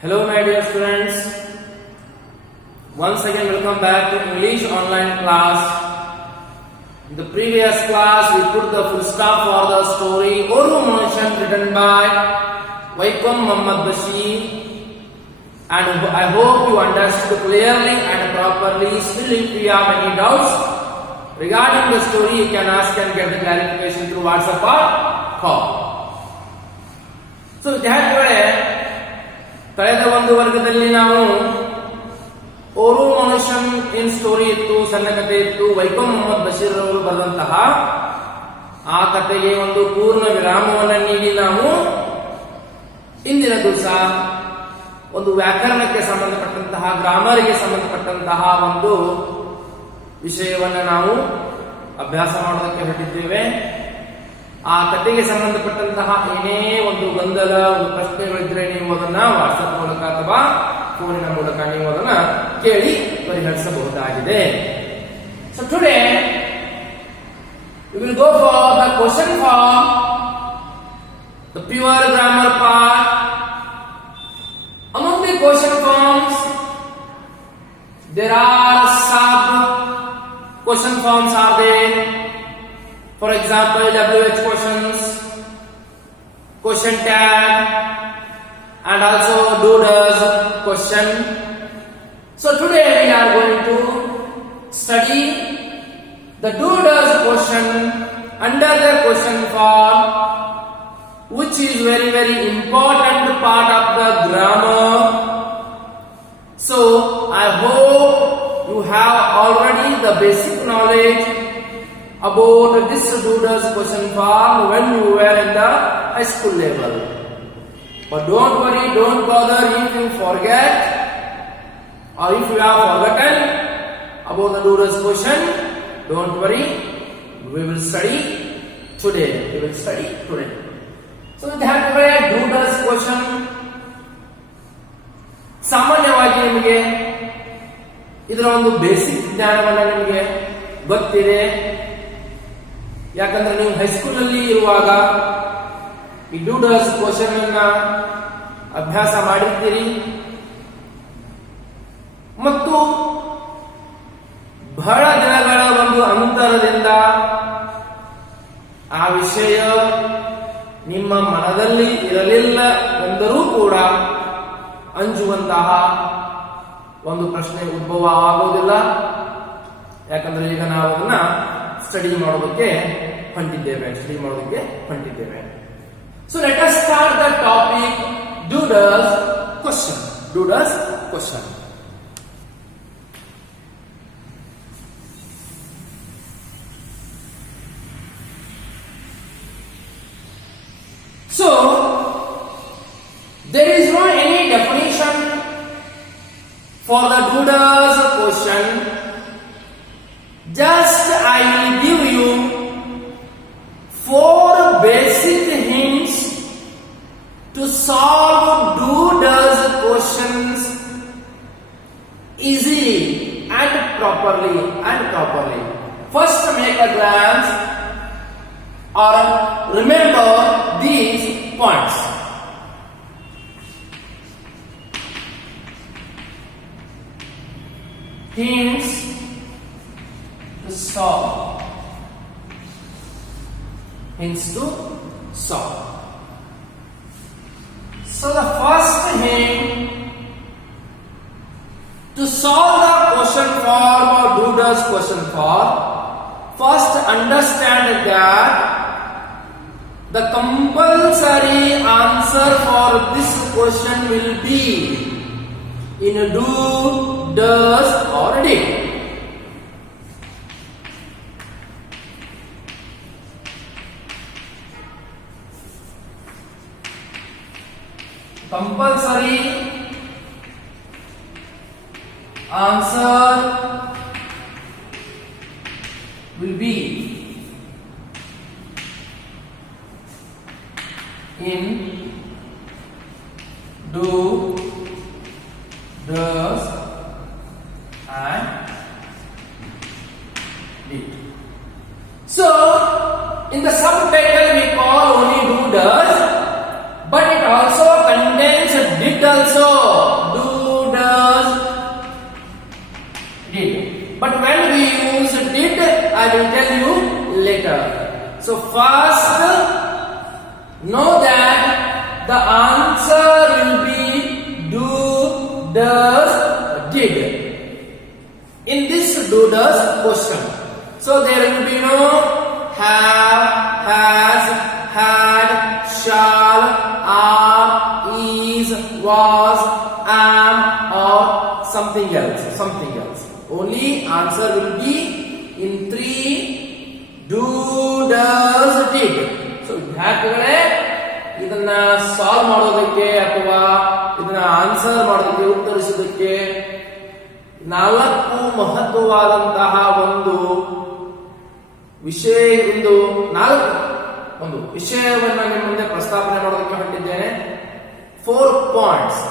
Hello my dear students, once again welcome back to English online class. In the previous class we put the full stop for the story Oru Manushyan written by Vaikom Muhammad Bashir, and I hope you understood clearly and properly. Still if you have any doubts regarding the story you can ask and get the clarification through WhatsApp or call. So ವಿದ್ಯಾರ್ಥಿಗಳೇ, ಕಳೆದ ಒಂದು ವರ್ಗದಲ್ಲಿ ನಾವು ಓರು ಮನುಷ್ಯನ್ ಇನ್ ಸ್ಟೋರಿ ಇತ್ತು, ಸಣ್ಣ ಕಥೆ ಇತ್ತು. ವೈಕಂ ಮೊಹಮ್ಮದ್ ಬಶೀರ್ ಅವರು ಬರೆದಂತಹ ಆ ಕಥೆಗೆ ಒಂದು ಪೂರ್ಣ ವಿರಾಮವನ್ನು ನೀಡಿ ನಾವು ಇಂದಿನ ದಿವಸ ಒಂದು ವ್ಯಾಕರಣಕ್ಕೆ ಸಂಬಂಧಪಟ್ಟಂತಹ, ಗ್ರಾಮರ್ಗೆ ಸಂಬಂಧಪಟ್ಟಂತಹ ಒಂದು ವಿಷಯವನ್ನ ನಾವು ಅಭ್ಯಾಸ ಮಾಡೋದಕ್ಕೆ ಹೊರಟಿದ್ದೇವೆ. ಆ ಕಥೆಗೆ ಸಂಬಂಧಪಟ್ಟಂತಹ ಏನೇ ಒಂದು ಗೊಂದಲ, ಒಂದು ಪ್ರಶ್ನೆಗಳಿದ್ರೆ ನೀವು ಅದನ್ನ ವಾಟ್ಸ್ಆಪ್ ಮೂಲಕ ಅಥವಾ ಫೋನಿನ ಮೂಲಕ ನೀವು ಅದನ್ನ ಕೇಳಿ ಪರಿಹರಿಸಬಹುದಾಗಿದೆ. So today we will go for the question form, the pure grammar part. Among the question forms there are sub question forms are there. For example, WH questions, question tag, and also do does question. So today we are going to study the do does question under the question form, which is very important part of the grammar. So I hope you have already the basic knowledge about this do does question form when you were in the high school level. But don't worry, don't bother if you forget or if you have forgotten about the do does question. Don't worry, we will study today. So that way do does question ಸಾಮಾನ್ಯವಾಗಿ ನಿಮಗೆ ಇದರ ಒಂದು ಬೇಸಿಕ್ ಜ್ಞಾನವನ್ನ ನಿಮಗೆ ಗೊತ್ತಿದೆ. ಯಾಕಂದ್ರೆ ನೀವು ಹೈಸ್ಕೂಲ್ ಅಲ್ಲಿ ಇರುವಾಗ ಈ ಡೂ ಡಸ್ ಕ್ವಶನ್ ಅನ್ನ ಅಭ್ಯಾಸ ಮಾಡಿರ್ತೀರಿ ಮತ್ತು ಬಹಳ ದಿನಗಳ ಒಂದು ಅಂತರದಿಂದ ಆ ವಿಷಯ ನಿಮ್ಮ ಮನದಲ್ಲಿ ಇರಲಿಲ್ಲ ಎಂದರೂ ಕೂಡ ಅಂಜುವಂತಹ ಒಂದು ಪ್ರಶ್ನೆ ಉದ್ಭವ ಆಗೋದಿಲ್ಲ. ಯಾಕಂದ್ರೆ ಈಗ ನಾವು ಅದನ್ನ ಸ್ಟಡಿ ಮಾಡೋದಕ್ಕೆ ಹೊಂಟಿದ್ದೇವೆ. So let us start the topic do does question. So there is no any definition for the do does question. Just I will give you 4 basic hints to solve do does questions easily and properly. First make a glance or remember these points. Hints to solve. So the first hint to solve the question form or do does question form, first understand that the compulsory answer for this question will be in do, does or did. Compulsory answer will be in do, does and did. So in the subtitle we call only do does, but it also contains did also. did. So first, know that the answer will be do, does, did. In this do, does question, so there will be no have, has, had, shall, are, is, was, am, or something else. Only answer will be in three: do, does, did. So ವಿದ್ಯಾರ್ಥಿಗಳೇ, ಇದನ್ನ ಸಾಲ್ವ್ ಮಾಡೋದಕ್ಕೆ ಅಥವಾ ಇದನ್ನ ಆನ್ಸರ್ ಮಾಡೋದಕ್ಕೆ, ಉತ್ತರಿಸೋದಕ್ಕೆ 4 ಮಹತ್ವವಾದಂತಹ ಒಂದು ವಿಷಯವನ್ನ ನಿಮ್ಮ ಮುಂದೆ ಪ್ರಸ್ತಾಪನೆ ಮಾಡೋದಕ್ಕೆ ಹೊರಟಿದ್ದೇನೆ. 4 ಪಾಯಿಂಟ್ಸ್,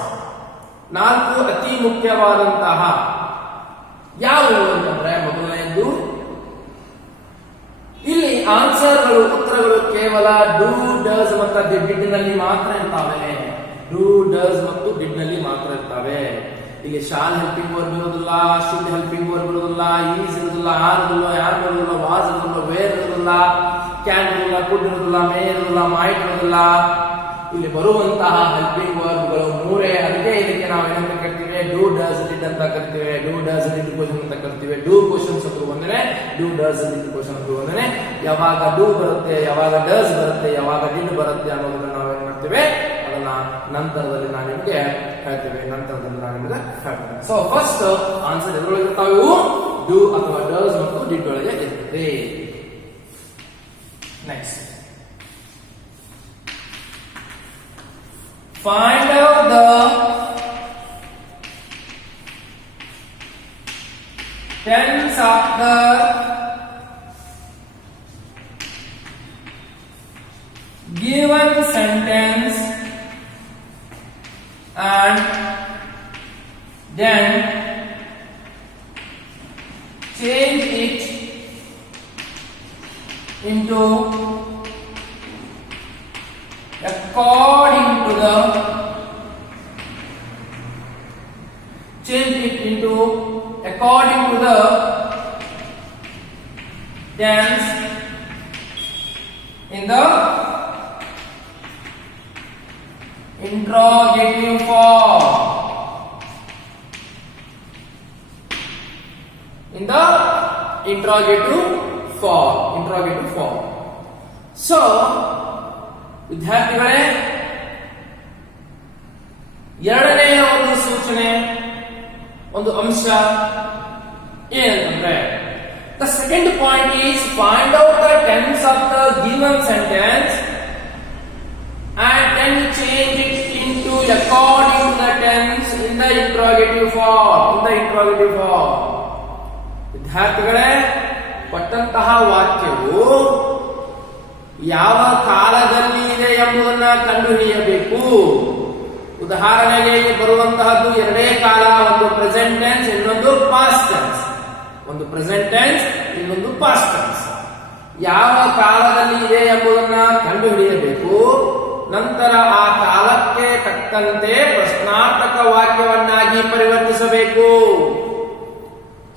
4 ಅತಿ ಮುಖ್ಯವಾದಂತಹ ಯಾವುವು ಅಂತಂದ್ರೆ, ಮೊದಲನೆಯದು, ಇಲ್ಲಿ ಆನ್ಸರ್ಗಳು, ಉತ್ತರಗಳು ಕೇವಲ ಡೂ, ಡಸ್ ಮತ್ತು ಡಿಡ್ ನಲ್ಲಿ ಮಾತ್ರ ಇರ್ತಾವೆ. ಡೂ, ಡಸ್ ಮತ್ತು ಡಿಡ್ ನಲ್ಲಿ ಮಾತ್ರ ಇರ್ತವೆ. ಇಲ್ಲಿ ಶಾಲ್ ಹೆಲ್ಪಿಂಗ್ ವರ್ಬ್ ಇರೋದಿಲ್ಲ, ಶುಡ್ ಹೆಲ್ಪಿಂಗ್ ವರ್ಬ್ ಇರೋದಿಲ್ಲ, ಈಸ್ ಇರೋದಿಲ್ಲ, ಆರ್ ಇರೋದಿಲ್ಲ, ಯಾರ್ ಇರೋದಿಲ್ಲ, ವಾಸ್ ಇರೋದಿಲ್ಲ, ವೇರ್ ಇರೋದಿಲ್ಲ, ಕ್ಯಾನ್ ಇರೋದಿಲ್ಲ, ಕುಡ್ ಇರೋದಿಲ್ಲ, ಮೇ ಇರೋದಿಲ್ಲ, ಮೈಟ್ ಇರೋದಿಲ್ಲ. ಇಲ್ಲಿ ಬರುವಂತಹ ಹೆಲ್ಪಿಂಗ್ ವರ್ಬ್ಗಳು 3. ಅದಕ್ಕೆ ಇದಕ್ಕೆ ನಾವು ಏನಂತ ಕರಿತೀವಿ? ಡೂ, ಡಸ್, ಡಿಡ್ ಅಂತ ಕರಿತೀವಿ. ಡೂ, ಡಸ್, ಡಿಡ್ ಕ್ವಶನ್ ಅಂತ ಕರಿತೀವಿ. ಡೂ ಕ್ವಶನ್ಸ್ ಅಂತ ಬಂದ್ರೆ, ಡೂ, ಡಸ್, ಡಿಡ್ ಕ್ವಶನ್ ಅಂತ ಬಂದ್ರೆ, ಯಾವಾಗ ಡೂ ಬರುತ್ತೆ, ಯಾವಾಗ ಡಸ್ ಬರುತ್ತೆ, ಯಾವಾಗ ಡಿಡ್ ಬರುತ್ತೆ ಅನ್ನೋದನ್ನ ನಾವು ಏನ್ ಮಾಡ್ತೇವೆ? ಅದನ್ನ ನಂತರದಲ್ಲಿ ನಾನು ನಿಮಗೆ ಹೇಳ್ತೇವೆ. ಸೊ ಫಸ್ಟ್ ಆನ್ಸರ್ ಎದುರೊಳಗೆ ಇರ್ತಾವೆ, ಡೂ ಅಥವಾ ಡಸ್ ಮತ್ತು ಡಿಡ್ ಒಳಗೆ ಇರ್ತದೆ. Next, find out the tense of the given sentence and then change it into according to the tense in the interrogative form. Interrogative form. So ವಿದ್ಯಾರ್ಥಿಗಳೇ, ಎರಡನೆಯ ಒಂದು ಸೂಚನೆ, ಒಂದು ಅಂಶ ಏನಂತಂದ್ರೆ, the second point is find out the tense of the given sentence and then change it into according to the tense in the interrogative form. ವಿದ್ಯಾರ್ಥಿಗಳೇ, ಕೊಟ್ಟಂತಹ ವಾಕ್ಯವು ಯಾವ ಕಾಲದಲ್ಲಿ ಇದೆ ಎಂಬುದನ್ನ ಕಂಡುಹಿಡಿಯಬೇಕು. ಉದಾಹರಣೆಗೆ ಬರುವಂತಹದ್ದು ಎರಡೇ ಕಾಲ, ಒಂದು ಪ್ರೆಸೆಂಟ್ ಟೆನ್ಸ್, ಇನ್ನೊಂದು ಪಾಸ್ಟ್ ಟೆನ್ಸ್. ಯಾವ ಕಾಲದಲ್ಲಿ ಇದೆ ಎಂಬುದನ್ನ ಕಂಡುಹಿಡಿಯಬೇಕು. ನಂತರ ಆ ಕಾಲಕ್ಕೆ ತಕ್ಕಂತೆ ಪ್ರಶ್ನಾರ್ಥಕ ವಾಕ್ಯವನ್ನಾಗಿ ಪರಿವರ್ತಿಸಬೇಕು.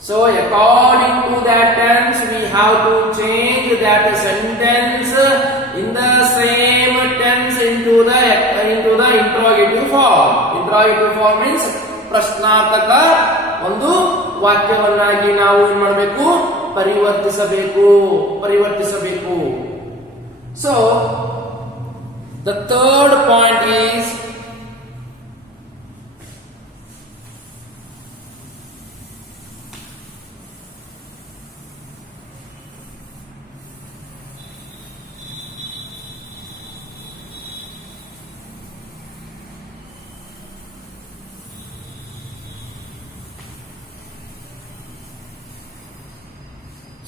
So according to that tense we have to change that sentence in the same tense into the interrogative form. Interrogative form means ಪ್ರಶ್ನಾರ್ಥಕ ಒಂದು ವಾಕ್ಯವನ್ನಾಗಿ ನಾವು ಏನ್ ಮಾಡಬೇಕು? ಪರಿವರ್ತಿಸಬೇಕು. So the third point is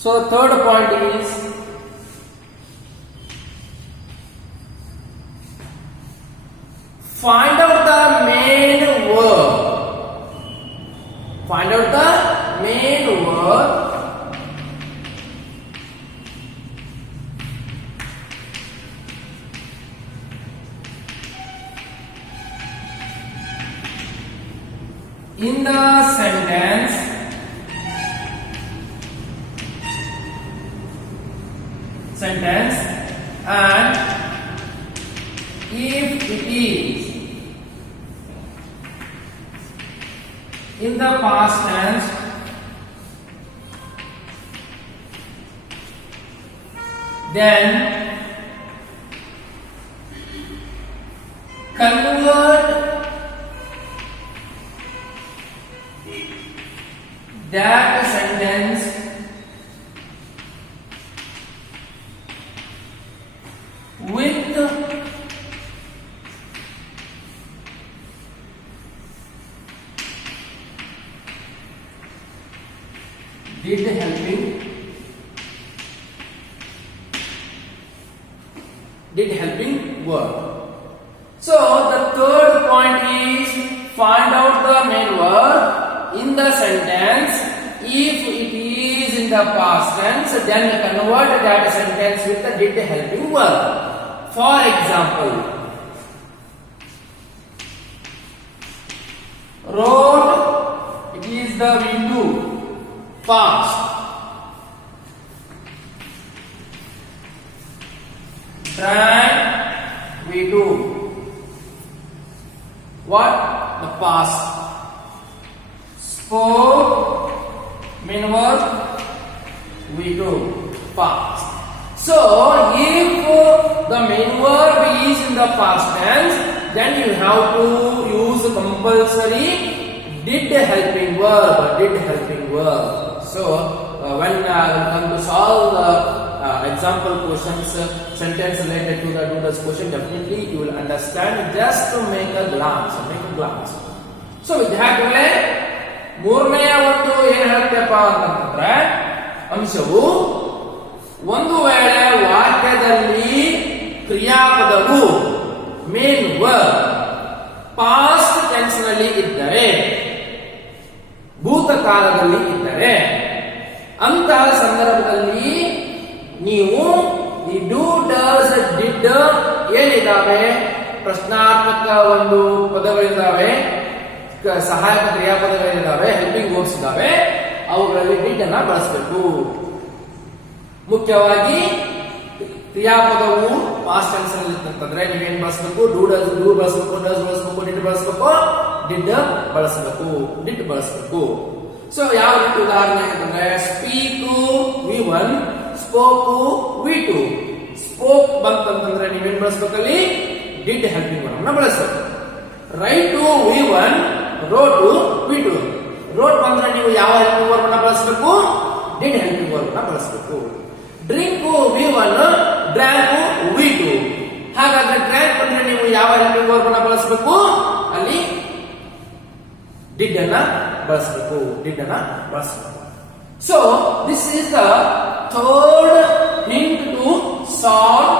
So the third point is find out the main verb. In the sentence if it is in the past tense, then convert that sentence with did helping word. So the third point is find out the main word in the sentence. If it is in the past tense, then convert that sentence with the did helping word. For example, road, it is the window, past. Drank, we do. What? The past. Spoke, main verb, we do. Past. So, if the main verb is in the past tense, then you have to use compulsory did helping verb. Did helping verb. So, when you come to solve the example questions, sentence related to the doodles question, definitely you will understand just to make a glance. So ವಿದ್ಯಾರ್ಥಿಗಳೇ, ಮೂರನೆಯ ಒಂದು ಏನು ಹೇಳ್ತೇಪ್ಪ ಅಂತಂದ್ರೆ ಅಂಶವು ಒಂದು ವೇಳೆ ವಾಕ್ಯದಲ್ಲಿ ಕ್ರಿಯಾಪದವು ಮೇನ್ ವರ್ಬ್ ಪಾಸ್ಟ್ ಟೆನ್ಸ್ ನಲ್ಲಿ ಇದ್ದರೆ, ಭೂತಕಾಲದಲ್ಲಿ ಇದ್ದರೆ, ಅಂತಹ ಸಂದರ್ಭದಲ್ಲಿ ನೀವು ಈ ಡೂ ಡಸ್ ಡಿಡ್ ಏನಿದಾವೆ ಪ್ರಶ್ನಾರ್ಥಕ ಒಂದು ಪದಗಳಿದ್ದಾವೆ, ಸಹಾಯಕ ಕ್ರಿಯಾಪದಗಳಿದ್ದಾವೆ, ಹೆಲ್ಪಿಂಗ್ ವರ್ಬ್ಸ್ ಇದ್ದಾವೆ, ಅವುಗಳಲ್ಲಿ ಡಿಡ್ ಅನ್ನ ಬಳಸಬೇಕು. ಮುಖ್ಯವಾಗಿ ಕ್ರಿಯಾಪದವು ಪಾಸ್ಟ್ ಟೆನ್ಸ್ ನಲ್ಲಿ ಅಂತಂದ್ರೆ ನೀವೇನ್ ಬಳಸಬೇಕು? ಡೂ ಬಳಸಬೇಕು, ಡಸ್ ಬಳಸಬೇಕು, ಡಿಡ್ ಬಳಸಬೇಕು, ಡಿಡ್ ಬಳಸಬೇಕು. ಸೊ ಯಾವ ರೀತಿ ಉದಾಹರಣೆ ಅಂತಂದ್ರೆ ಸ್ಪೀಕು V1, ಸ್ಪೋಕು V2. ಸ್ಪೋಕ್ ಬಂತಂತಂದ್ರೆ ನೀವೇನ್ ಬಳಸಬೇಕಲ್ಲಿ? ಡಿಡ್ ಹೆಲ್ಪಿಂಗ್ ವರ್ಬ್ ಅನ್ನ ಬಳಸಬೇಕು. Right V1, row V2. Wrote ಬಂದ್ರೆ ನೀವು ಯಾವ ಹೆಲ್ಪಿಂಗ್ ವರ್ಬ್ ಅನ್ನ ಬಳಸಬೇಕು? ಡಿಡ್ ಹೆಲ್ಪಿಂಗ್ ವರ್ಬ್ ಅನ್ನ ಬಳಸಬೇಕು. ಡ್ರಿಂಕು V1, ಡ್ರ್ಯಾಂಕು V2. ಹಾಗಾದ್ರೆ ಡ್ರ್ಯಾಂಕ್ ಬಂದ್ರೆ ನೀವು ಯಾವ ಹೆಲ್ಪಿಂಗ್ ವರ್ಬ್ ಅನ್ನ ಬಳಸಬೇಕು? ಅಲ್ಲಿ ಡಿಡ್ ಅನ್ನ ಬಳಸಬೇಕು. So this is the third hint to solve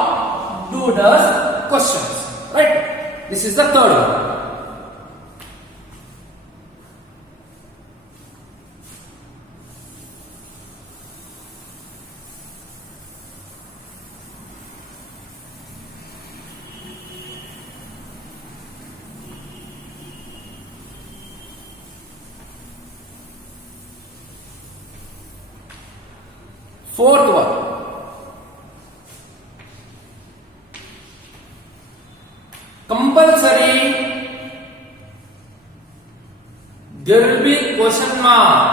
doodles questions, right? This is the third one. Fourth one, compulsory there will be question mark.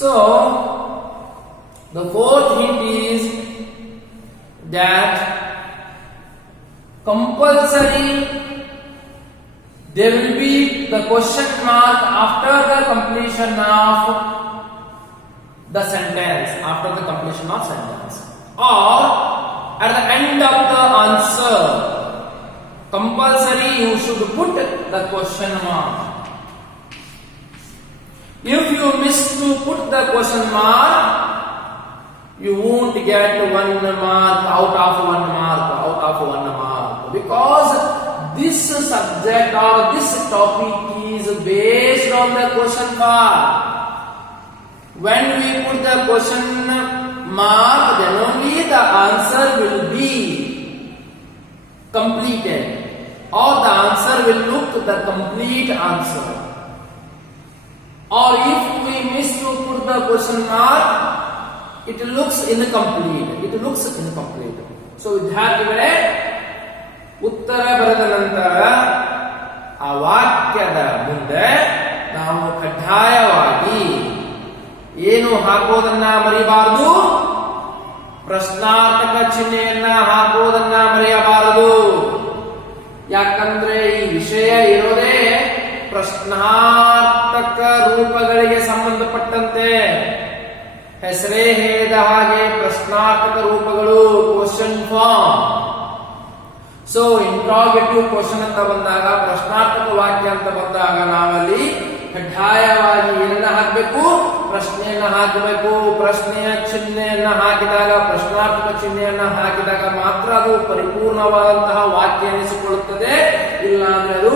So the fourth hint is that compulsory there will be the question mark after the completion of the sentence, or at the end of the answer. Compulsory you should put the question mark. If you miss to put the question mark, you won't get 1 mark out of 1 mark because this subject or this topic is based on the question mark. When we put the question mark, then only the answer will be completed or the answer will look the complete answer. Or if we miss to put the question mark, it looks incomplete. So ವಿದ್ಯಾರ್ಥಿಗಳೇ, ಉತ್ತರ ಬರೆದ ನಂತರ ಆ ವಾಕ್ಯದ ಮುಂದೆ ನಾವು ಕಡ್ಡಾಯವಾಗಿ ಏನು ಹಾಕೋದನ್ನ ಮರೆಯಬಾರದು, ಪ್ರಶ್ನಾರ್ಥಕ ಚಿಹ್ನೆಯನ್ನ ಹಾಕೋದನ್ನ ಮರೆಯಬಾರದು. ಯಾಕಂದ್ರೆ ಈ ವಿಷಯ ಇರೋದೇ ಪ್ರಶ್ನಾರ್ಥಕ ರೂಪಗಳಿಗೆ ಸಂಬಂಧಪಟ್ಟಂತೆ. ಹೆಸರೇ ಹೇಳಿದ ಹಾಗೆ ಪ್ರಶ್ನಾರ್ಥಕ ರೂಪಗಳು, question form. So interrogative question ಅಂತ ಬಂದಾಗ, ಪ್ರಶ್ನಾರ್ಥಕ ವಾಕ್ಯ ಅಂತ ಬಂದಾಗ ನಾವಲ್ಲಿ ಕಡ್ಡಾಯವಾಗಿ ಏನನ್ನ ಹಾಕಬೇಕು, ಪ್ರಶ್ನೆಯನ್ನ ಹಾಕಬೇಕು. ಪ್ರಶ್ನೆಯ ಚಿಹ್ನೆಯನ್ನ ಹಾಕಿದಾಗ, ಪ್ರಶ್ನಾರ್ಥಕ ಚಿಹ್ನೆಯನ್ನ ಹಾಕಿದಾಗ ಮಾತ್ರ ಅದು ಪರಿಪೂರ್ಣವಾದಂತಹ ವಾಕ್ಯ ಎನಿಸಿಕೊಳ್ಳುತ್ತದೆ. ಇಲ್ಲ ಅಂದ್ರೆ ಅದು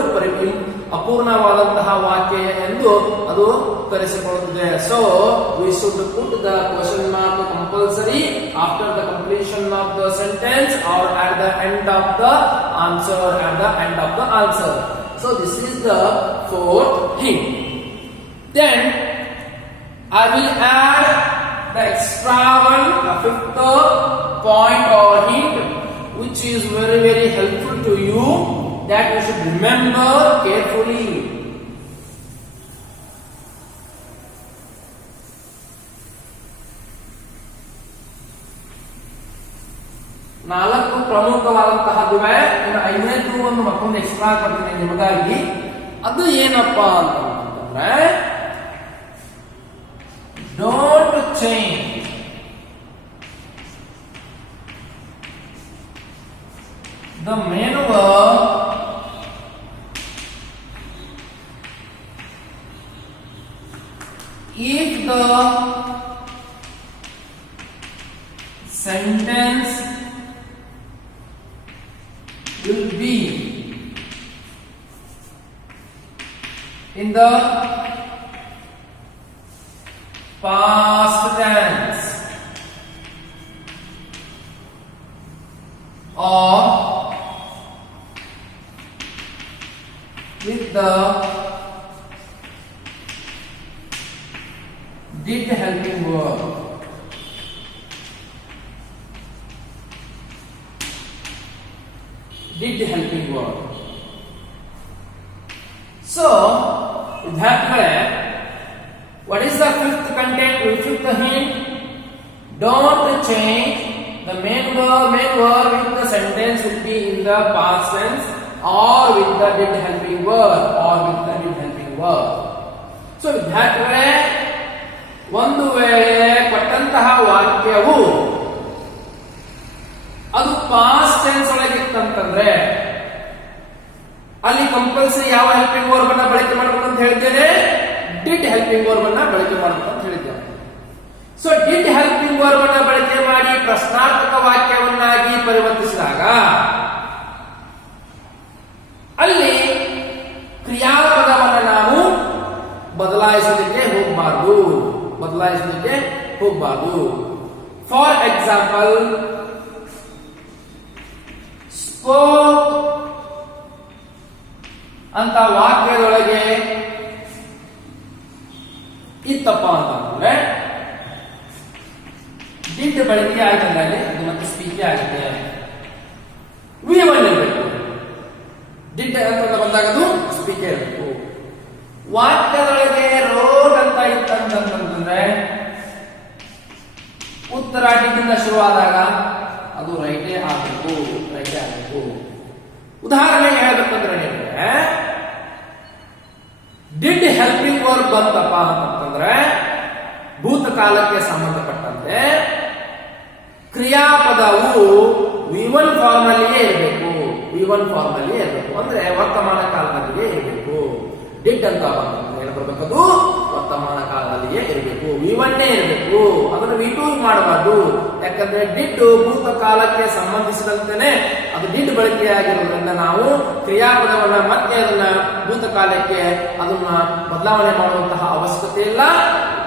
ಅಪೂರ್ಣವಾದಂತಹ ವಾಕ್ಯ ಎಂದು ಅದು ತರಿಸಿಕೊಳ್ಳುತ್ತದೆ. So we should put the question mark compulsory after the completion of the sentence or at the end of the answer. So this is the fourth hint. Then I will add the extra one, the fifth point or hint, which is very, very helpful to you, that you should remember carefully. ನಾಲ್ಕು ಪ್ರಮುಖವಾದಂತಹದ್ದುವೆ. ಇನ್ನು ಐದನೇದು ಒಂದು ಮತ್ತೊಂದು ಎಕ್ಸ್ಟ್ರಾ ಕೊಡ್ತೀನಿ ನಿಮಗಾಗಿ. ಅದು ಏನಪ್ಪಾ ಅಂತಂದ್ರೆ, don't change the main verb if the sentence will be in the past tense or with the did helping verb. Did helping verb. So, ವಿದ್ಯಾರ್ಥಿಗಳೇ, what is the fifth content? Fifth hint? Don't change the main verb with the sentence will be in the past tense or with the did helping verb So, ವಿದ್ಯಾರ್ಥಿಗಳೇ, ಒಂದು ವೇಳೆ ಕೊಟ್ಟಂತಹ ವಾಕ್ಯವು ಅದು past tense ಒಳಗಿತ್ತಂತಂದ್ರೆ ಅಲ್ಲಿ ಕಂಪಲ್ಸರಿ ಯಾವ ಹೆಲ್ಪಿಂಗ್ ವರ್ಬ್ ಅನ್ನ ಬಳಕೆ ಮಾಡಬೇಕು ಅಂತ ಹೇಳಿದ್ದೇನೆ, ಡಿಡ್ ಹೆಲ್ಪಿಂಗ್ ವರ್ಬ್ ಅನ್ನ ಬಳಕೆ ಮಾಡಬೇಕು ಅಂತ ಹೇಳಿದ್ದೇನೆ. ಸೊ ಡಿಡ್ ಹೆಲ್ಪಿಂಗ್ ವರ್ಬ್ ಅನ್ನ ಬಳಕೆ ಮಾಡಿ ಪ್ರಶ್ನಾರ್ಥಕ ವಾಕ್ಯವನ್ನಾಗಿ ಪರಿವರ್ತಿಸಿದಾಗ ಅಲ್ಲಿ ಕ್ರಿಯಾಪದವನ್ನು ನಾವು ಬದಲಾಯಿಸಲಿಕ್ಕೆ ಹೋಗಬಾರದು. ಫಾರ್ ಎಕ್ಸಾಂಪಲ್, ಸ್ಪೋಕ್ ಅಂತ ವಾಕ್ಯದೊಳಗೆ ಇತ್ತಪ್ಪ ಅಂತಂದ್ರೆ ಡಿಡ್ ಬಳಕೆ ಆಗಿದ್ರೆ ಅದು ಮತ್ತೆ ಸ್ಪೀಕ್ ಆಗುತ್ತೆ. V1 ಇರಬೇಕು. ಡಿಡ್ ಅಂತ ಬಂದಾಗ ಅದು ಸ್ಪೀಕ್ ಇರಬೇಕು. ವಾಕ್ಯದೊಳಗೆ ರೋಡ್ ಅಂತ ಇತ್ತಂತಂದ್ರೆ ಉತ್ತರ ಡಿಡ್ಡಿಂದ ಶುರುವಾದಾಗ ಅದು ರೈಟೇ ಆಗಬೇಕು. ಉದಾಹರಣೆಗೆ ಹೇಳ್ಬೇಕಂದ್ರೆ ಡಿಡ್ ಹೆಲ್ಪಿಂಗ್ ವರ್ಬ್ ಬಂತಪ್ಪ ಅಂತಂದ್ರೆ ಭೂತಕಾಲಕ್ಕೆ ಸಂಬಂಧಪಟ್ಟಂತೆ ಕ್ರಿಯಾಪದವು V1 ಫಾರ್ಮ್ ಅಲ್ಲಿಯೇ ಇರಬೇಕು. ಅಂದ್ರೆ ವರ್ತಮಾನ ಕಾಲದಲ್ಲಿಯೇ ಇರಬೇಕು. ಡಿಡ್ ಅಂತ ಬಂತಂದ್ರೆ ಏನು ಬರಬೇಕದು ವರ್ತಮಾನ V1 ಇರಬೇಕು, ಅದನ್ನು V2 ಮಾಡಬಾರ್ದು. ಯಾಕಂದ್ರೆ ಡಿಡ್ ಭೂತಕಾಲಕ್ಕೆ ಸಂಬಂಧಿಸಿದಂತೆನೆ ಅದು ಡಿಡ್ ಬಳಕೆಯಾಗಿರೋದ್ರಿಂದ ನಾವು ಕ್ರಿಯಾಪದವನ್ನ ಮತ್ತೆ ಅದನ್ನ ಭೂತಕಾಲಕ್ಕೆ ಅದನ್ನ ಬದಲಾವಣೆ ಮಾಡುವಂತಹ ಅವಶ್ಯಕತೆ ಇಲ್ಲ.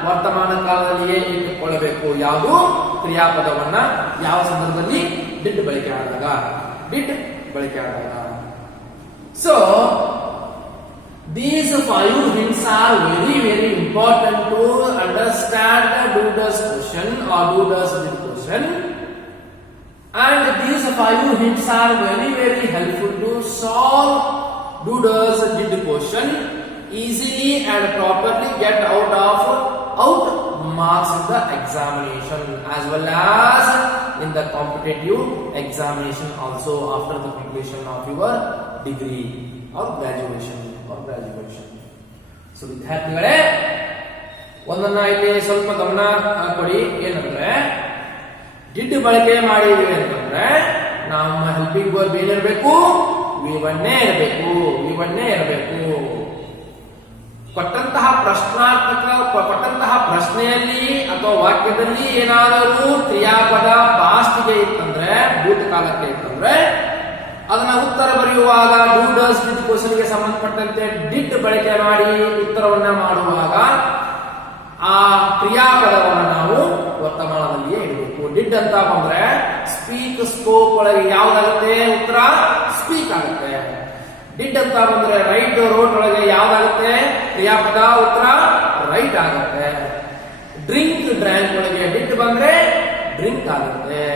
ವರ್ತಮಾನ ಕಾಲದಲ್ಲಿಯೇ ಇಟ್ಟುಕೊಳ್ಳಬೇಕು ಯಾವುದು ಕ್ರಿಯಾಪದವನ್ನ ಯಾವ ಸಂದರ್ಭದಲ್ಲಿ ಡಿಡ್ ಬಳಕೆ ಆದಾಗ. So these 5 hints are very important to understand the do does question or do does did question, and these 5 hints are very helpful to solve do does did question easily and properly get out marks in the examination as well as in the competitive examination also after the completion of your degree or graduation. So ವಿದ್ಯಾರ್ಥಿಗಳೇ, ಒಂದನ್ನ ಇಲ್ಲಿ ಸ್ವಲ್ಪ ಗಮನ ಕೊಡಿ. ಏನಂದ್ರೆ ಡಿಡ್ ಬಳಕೆ ಮಾಡಿದ್ವಿ ಅಂತಂದ್ರೆ ನಮ್ಮ ಹೆಲ್ಪಿಂಗ್ ವರ್ಬ್ ಏನಿರಬೇಕು? V1 ಇರಬೇಕು. ಕೊಟ್ಟಂತಹ ಪ್ರಶ್ನೆಯಲ್ಲಿ ಅಥವಾ ವಾಕ್ಯದಲ್ಲಿ ಏನಾದರೂ ಕ್ರಿಯಾಪದ ಪಾಸ್ಟ್ಗೆ ಇತ್ತಂದ್ರೆ, ಭೂತಕಾಲಕ್ಕೆ ಇತ್ತಂದ್ರೆ, ಅದನ್ನ ಉತ್ತರ ಬರೆಯುವಾಗ ಡೂ ಡಸ್ ಡಿಡ್ ಕ್ವಶನ್ ಗೆ ಸಂಬಂಧಪಟ್ಟಂತೆ ಡಿಡ್ ಬಳಕೆ ಮಾಡಿ ಉತ್ತರವನ್ನ ಮಾಡುವಾಗ ಆ ಕ್ರಿಯಾಪದವನ್ನು ನಾವು ವರ್ತಮಾನದಲ್ಲಿಯೇ ಇಡಬೇಕು. ಡಿಡ್ ಅಂತ ಬಂದ್ರೆ ಸ್ಪೀಕ್ ಸ್ಪೋಕ್ ಒಳಗೆ ಯಾವ್ದಾಗುತ್ತೆ? ಉತ್ತರ ಸ್ಪೀಕ್ ಆಗುತ್ತೆ. ಡಿಡ್ ಅಂತ ಬಂದ್ರೆ ರೈಟ್ ರೋಟ್ ಒಳಗೆ ಯಾವ್ದಾಗುತ್ತೆ? ಕ್ರಿಯಾಪದ, ಉತ್ತರ ರೈಟ್ ಆಗುತ್ತೆ. ಡ್ರಿಂಕ್ ಡ್ರ್ಯಾಂಕ್ ಒಳಗೆ ಡಿಡ್ ಬಂದ್ರೆ ಡ್ರಿಂಕ್ ಆಗುತ್ತೆ.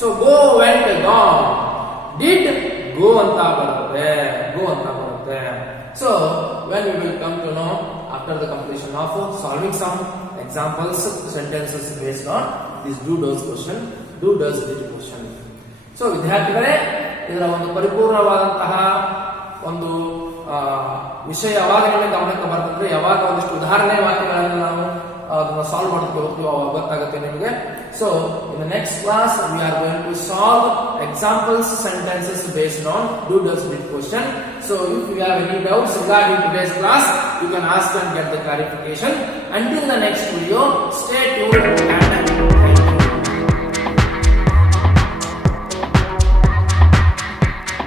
So go went gone, did go ಅಂತ ಬರುತ್ತೆ. So when we will come to know after the completion of solving some examples, sentences based on this do does question, do does did question. So ವಿದ್ಯಾರ್ಥಿಗಳೇ, ಇದರ ಒಂದು ಪರಿಪೂರ್ಣವಾದಂತಹ ಒಂದು ವಿಷಯ ಯಾವಾಗ ನಿಮಗೆ ಗಮನಕ್ಕೆ ಬರ್ತಂದ್ರೆ, ಯಾವಾಗ ಒಂದಿಷ್ಟು ಉದಾಹರಣೆ ವಾಕ್ಯಗಳನ್ನು ನಾವು ಅದನ್ನ ಸಾಲ್ವ್ ಮಾಡ್ತೀವಿ ಹೋಗ್ತೀವಿ, ಅವಾಗ ಗೊತ್ತಾಗುತ್ತೆ ನಿಮಗೆ. So in the next class we are going to solve examples sentences based on do does did question. So if you have any doubts regarding today's class, you can ask and get the clarification. Until the next video,